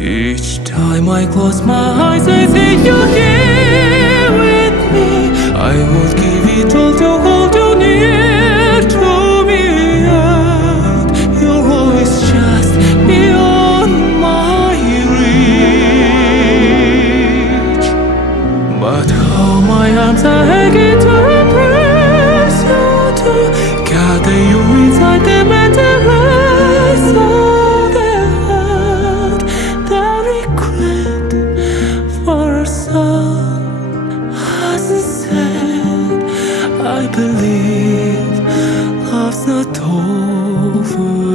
Each time I close my eyes, I see you here with me. I would give it all to hold you near to me, and you're always just beyond my reach. But how my arms are aching to embrace you, to gather you inside them and erase all the hurt, the regret for our son hasn't said. I believe love's not over.